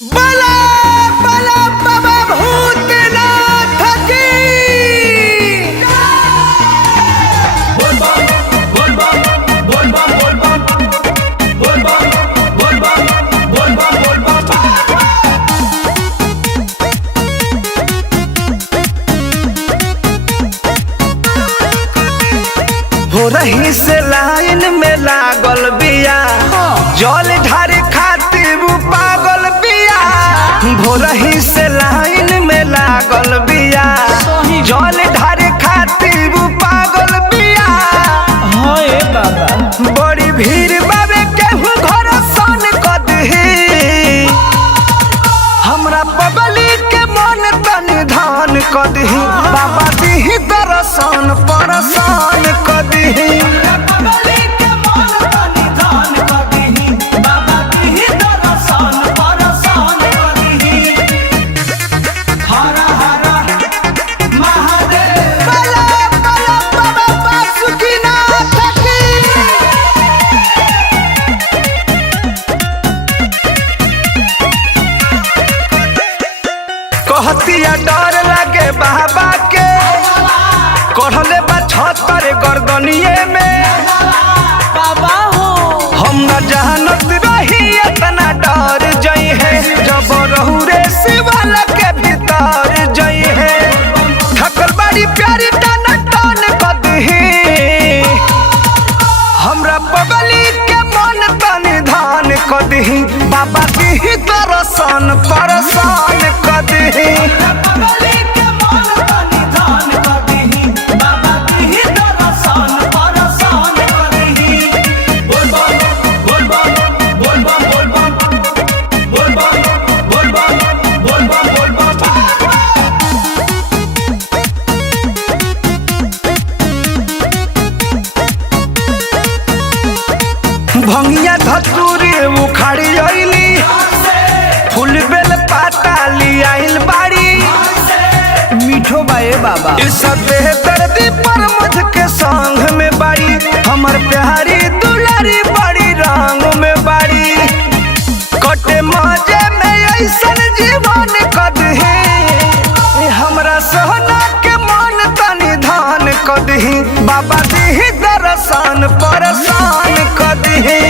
बला बला बाबा भूतनाथ की बोल बम बोल बम बोल बम बोल बम बोल बम बोल बम बोल बम हो रही से लाइन में लागल बिया जल ढारे खातिर पागल बिया हो रही से लाइन में लागल बिया जल ढारे खातिर पागल बिया बड़ी भीड़ बाबे केहू घर सन कदही हमरा पगली के मन तनि धान कदही बाबा दीही दर्शन परसान कदही कहतिया डर लगे बाबा के कढ़ले बा छतर गर्दनिए में बाबा हो हम न जानत रही इतना डर जई है जब रहू रे शिवाल के भीतर जई है थकल बड़ी प्यारी टन टन कदही हमरा पगली के मन तनि धान कदही बाबा दीही दर्शन परसान कदही भंगिया धतूरी उखाड़ी अइली फूल बेल पाता लियाइल बाड़ी मीठो बाए बाबा इस बेहतरदी पर मुझके संग में बाड़ी हमर प्यारी दुलारी बड़ी रंग में बाड़ी कटे मजे में ऐसन जीवन कदही हमरा सोना के मन तनि धान कदही बाबा दीही दर्शन परसान कदही।